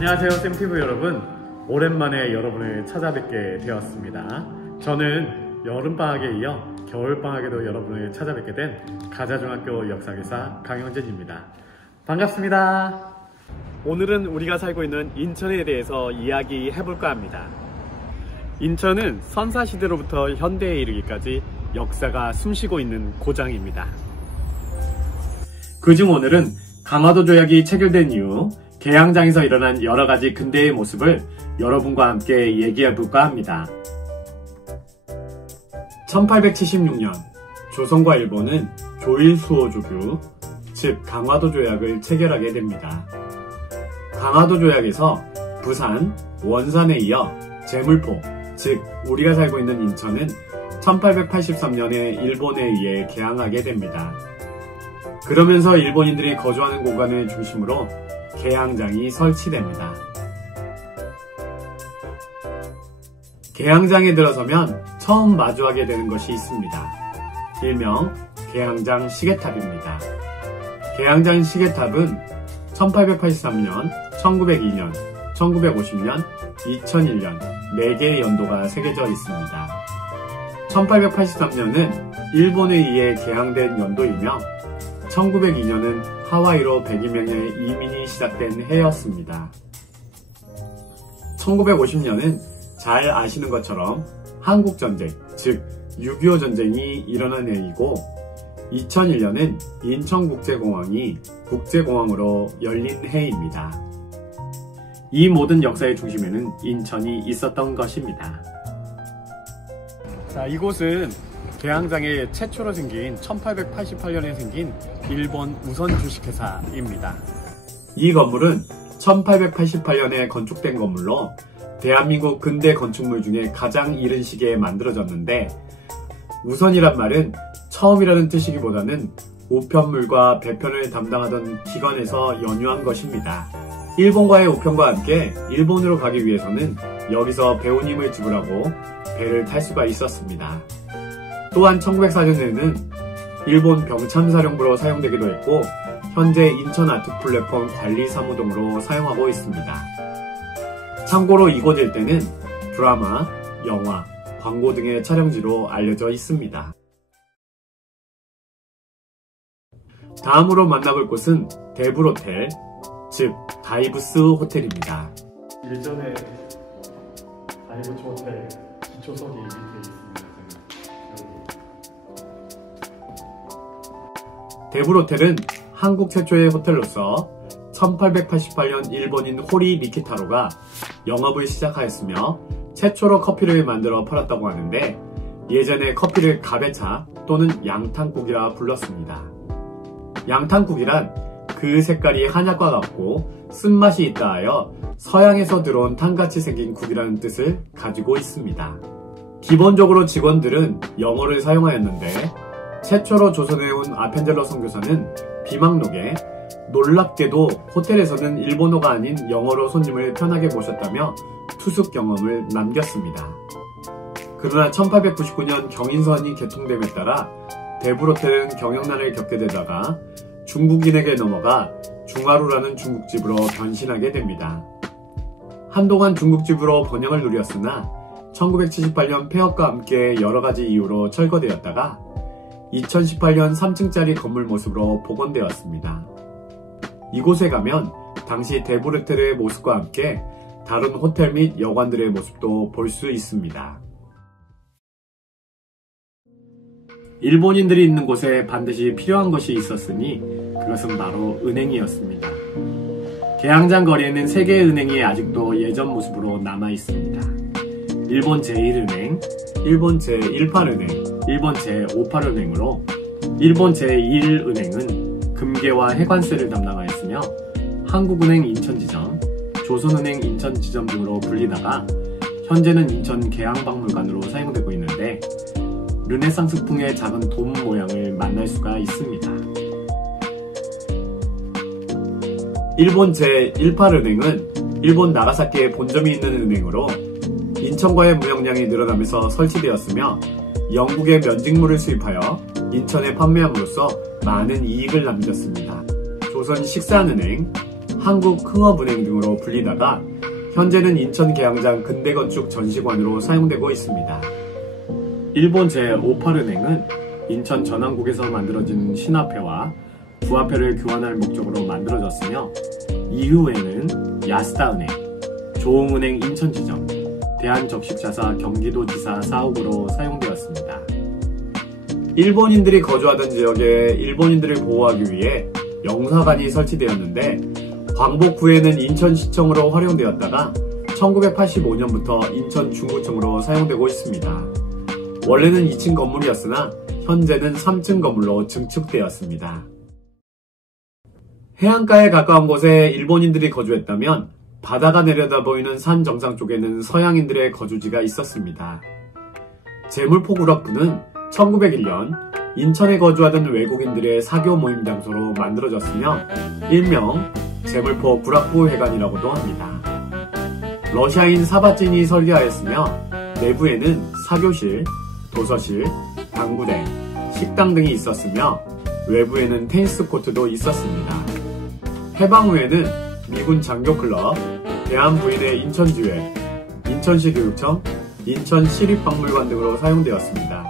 안녕하세요, 쌤피부 여러분. 오랜만에 여러분을 찾아뵙게 되었습니다. 저는 여름방학에 이어 겨울방학에도 여러분을 찾아뵙게 된 가자중학교 역사교사 강영진입니다. 반갑습니다. 오늘은 우리가 살고 있는 인천에 대해서 이야기해볼까 합니다. 인천은 선사시대로부터 현대에 이르기까지 역사가 숨쉬고 있는 고장입니다. 그중 오늘은 강화도 조약이 체결된 이후 계양장에서 일어난 여러가지 근대의 모습을 여러분과 함께 얘기해볼까 합니다. 1876년 조선과 일본은 조일수호조규, 즉 강화도 조약을 체결하게 됩니다. 강화도 조약에서 부산, 원산에 이어 제물포, 즉 우리가 살고 있는 인천은 1883년에 일본에 의해 개항하게 됩니다. 그러면서 일본인들이 거주하는 공간을 중심으로 계양장이 설치됩니다. 계양장에 들어서면 처음 마주하게 되는 것이 있습니다. 일명 계양장 시계탑입니다. 계양장 시계탑은 1883년, 1902년, 1950년, 2001년 4개의 연도가 새겨져 있습니다. 1883년은 일본에 의해 개항된 연도이며 1902년은 하와이로 100여 명의 이민이 시작된 해였습니다. 1950년은 잘 아시는 것처럼 한국전쟁, 즉 6.25 전쟁이 일어난 해이고 2001년은 인천국제공항이 국제공항으로 열린 해입니다. 이 모든 역사의 중심에는 인천이 있었던 것입니다. 자, 이곳은 계양장에 최초로 생긴 1888년에 생긴 일본 우선 주식회사입니다. 이 건물은 1888년에 건축된 건물로 대한민국 근대 건축물 중에 가장 이른 시기에 만들어졌는데, 우선이란 말은 처음이라는 뜻이기보다는 우편물과 배편을 담당하던 기관에서 연유한 것입니다. 일본과의 우편과 함께 일본으로 가기 위해서는 여기서 배운 힘을 지불하고 배를 탈 수가 있었습니다. 또한 1904년에는 일본 병참사령부로 사용되기도 했고 현재 인천 아트 플랫폼 관리사무동으로 사용하고 있습니다. 참고로 이곳 일대는 드라마, 영화, 광고 등의 촬영지로 알려져 있습니다. 다음으로 만나볼 곳은 대불호텔, 즉 다이브스 호텔입니다. 일전에 다이브스 호텔 기초석이 밑에 있습니다. 대불호텔은 한국 최초의 호텔로서 1888년 일본인 호리 미키타로가 영업을 시작하였으며 최초로 커피를 만들어 팔았다고 하는데, 예전에 커피를 가베차 또는 양탕국이라 불렀습니다. 양탕국이란 그 색깔이 한약과 같고 쓴맛이 있다 하여 서양에서 들어온 탕같이 생긴 국이라는 뜻을 가지고 있습니다. 기본적으로 직원들은 영어를 사용하였는데, 최초로 조선에 온 아펜젤러 선교사는 비망록에 놀랍게도 호텔에서는 일본어가 아닌 영어로 손님을 편하게 모셨다며 투숙 경험을 남겼습니다. 그러나 1899년 경인선이 개통됨에 따라 대불호텔은 경영난을 겪게 되다가 중국인에게 넘어가 중하루라는 중국집으로 변신하게 됩니다. 한동안 중국집으로 번영을 누렸으나 1978년 폐업과 함께 여러가지 이유로 철거되었다가 2018년 3층짜리 건물 모습으로 복원되었습니다. 이곳에 가면 당시 대불호텔의 모습과 함께 다른 호텔 및 여관들의 모습도 볼 수 있습니다. 일본인들이 있는 곳에 반드시 필요한 것이 있었으니 그것은 바로 은행이었습니다. 계양장 거리에는 3개의 은행이 아직도 예전 모습으로 남아 있습니다. 일본 제1은행, 일본 제18은행, 일본 제58은행으로 일본 제1은행은 금괴와 해관세를 담당하였으며 한국은행 인천지점, 조선은행 인천지점 등으로 불리다가 현재는 인천 계양박물관으로 사용되고 있는데 르네상스풍의 작은 돔 모양을 만날 수가 있습니다. 일본 제18은행은 일본 나가사키에 본점이 있는 은행으로 인천과의 무역량이 늘어나면서 설치되었으며 영국의 면직물을 수입하여 인천에 판매함으로써 많은 이익을 남겼습니다. 조선 식산은행, 한국흥업은행 등으로 불리다가 현재는 인천 계양장 근대건축 전시관으로 사용되고 있습니다. 일본 제58은행은 인천 전왕국에서 만들어진 신화폐와 부화폐를 교환할 목적으로 만들어졌으며 이후에는 야스다은행, 조흥은행 인천지점, 대한적십자사 경기도지사 사옥으로 사용되었습니다. 일본인들이 거주하던 지역에 일본인들을 보호하기 위해 영사관이 설치되었는데 광복 후에는 인천시청으로 활용되었다가 1985년부터 인천중구청으로 사용되고 있습니다. 원래는 2층 건물이었으나 현재는 3층 건물로 증축되었습니다. 해안가에 가까운 곳에 일본인들이 거주했다면 바다가 내려다 보이는 산 정상 쪽에는 서양인들의 거주지가 있었습니다. 제물포구락부는 1901년 인천에 거주하던 외국인들의 사교 모임 장소로 만들어졌으며 일명 제물포 구락부 회관이라고도 합니다. 러시아인 사바찐이 설계하였으며 내부에는 사교실, 도서실, 당구대, 식당 등이 있었으며 외부에는 테니스 코트도 있었습니다. 해방 후에는 미군 장교클럽, 대한부인의 인천지회, 인천시교육청, 인천시립박물관 등으로 사용되었습니다.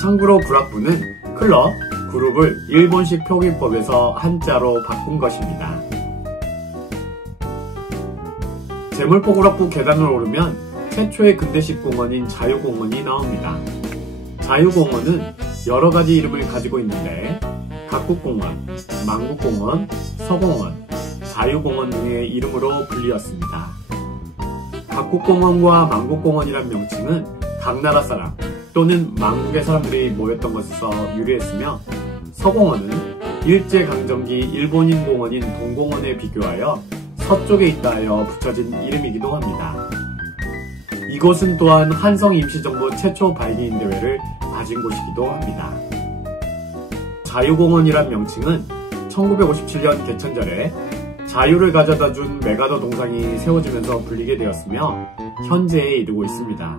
참고로 구락부는 클럽, 그룹을 일본식 표기법에서 한자로 바꾼 것입니다. 제물포 구락부 계단을 오르면 최초의 근대식 공원인 자유공원이 나옵니다. 자유공원은 여러가지 이름을 가지고 있는데 각국공원, 만국공원, 서공원, 자유공원 등의 이름으로 불리었습니다. 각국공원과 만국공원이란 명칭은 각 나라 사람 또는 만국의 사람들이 모였던 것에서 유래했으며 서공원은 일제강점기 일본인 공원인 동공원에 비교하여 서쪽에 있다 하여 붙여진 이름이기도 합니다. 이곳은 또한 한성 임시정부 최초 발기인 대회를 가진 곳이기도 합니다. 자유공원이란 명칭은 1957년 개천절에 자유를 가져다 준 메가더 동상이 세워지면서 불리게 되었으며 현재에 이르고 있습니다.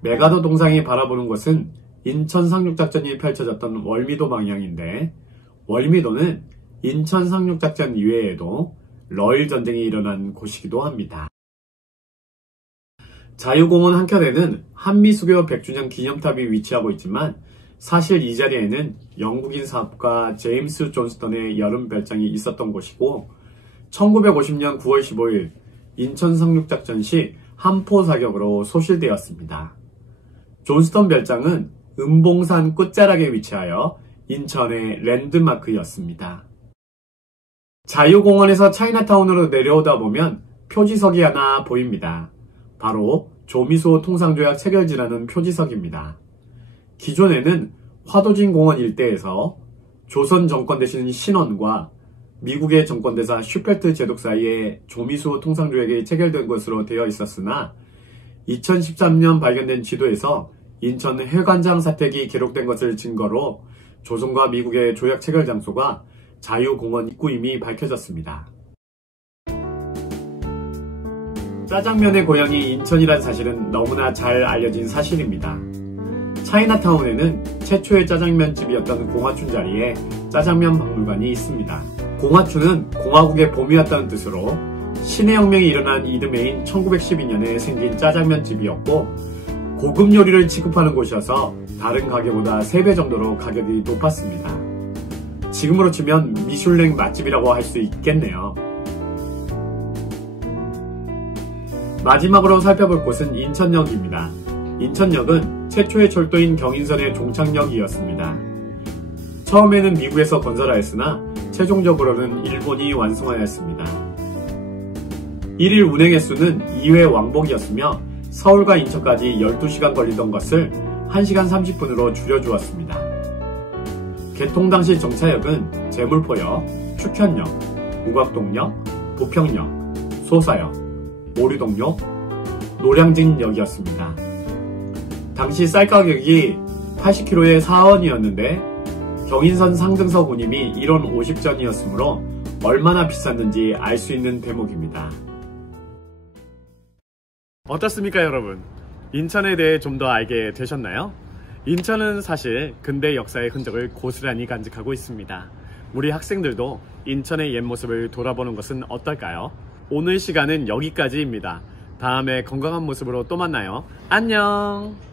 메가더 동상이 바라보는 곳은 인천 상륙작전이 펼쳐졌던 월미도 방향인데 월미도는 인천 상륙작전 이외에도 러일 전쟁이 일어난 곳이기도 합니다. 자유공원 한켠에는 한미수교 100주년 기념탑이 위치하고 있지만 사실 이 자리에는 영국인 사업가 제임스 존스턴의 여름 별장이 있었던 곳이고 1950년 9월 15일 인천 상륙작전 시 함포 사격으로 소실되었습니다. 존스턴 별장은 음봉산 끝자락에 위치하여 인천의 랜드마크였습니다. 자유공원에서 차이나타운으로 내려오다 보면 표지석이 하나 보입니다. 바로 조미소 통상조약 체결지라는 표지석입니다. 기존에는 화도진 공원 일대에서 조선 정권 대신 신원과 미국의 정권대사 슈펠트 제독 사이에 조미소 통상조약이 체결된 것으로 되어 있었으나 2013년 발견된 지도에서 인천 회관장 사택이 기록된 것을 증거로 조선과 미국의 조약 체결 장소가 자유공원 입구임이 밝혀졌습니다. 짜장면의 고향이 인천이란 사실은 너무나 잘 알려진 사실입니다. 차이나타운에는 최초의 짜장면집이었던 공화춘 자리에 짜장면 박물관이 있습니다. 공화춘은 공화국의 봄이었다는 뜻으로 신해혁명이 일어난 이듬해인 1912년에 생긴 짜장면집이었고 고급 요리를 취급하는 곳이어서 다른 가게보다 3배 정도로 가격이 높았습니다. 지금으로 치면 미슐랭 맛집이라고 할 수 있겠네요. 마지막으로 살펴볼 곳은 인천역입니다. 인천역은 최초의 철도인 경인선의 종착역이었습니다. 처음에는 미국에서 건설하였으나 최종적으로는 일본이 완성하였습니다. 1일 운행 횟수는 2회 왕복이었으며 서울과 인천까지 12시간 걸리던 것을 1시간 30분으로 줄여주었습니다. 개통 당시 정차역은 제물포역, 축현역, 우각동역, 부평역, 소사역, 오류동역, 노량진역이었습니다. 당시 쌀 가격이 80kg에 4원이었는데 경인선 상등석 운임이 1원 50전이었으므로 얼마나 비쌌는지 알 수 있는 대목입니다. 어떻습니까 여러분? 인천에 대해 좀 더 알게 되셨나요? 인천은 사실 근대 역사의 흔적을 고스란히 간직하고 있습니다. 우리 학생들도 인천의 옛 모습을 돌아보는 것은 어떨까요? 오늘 시간은 여기까지입니다. 다음에 건강한 모습으로 또 만나요. 안녕!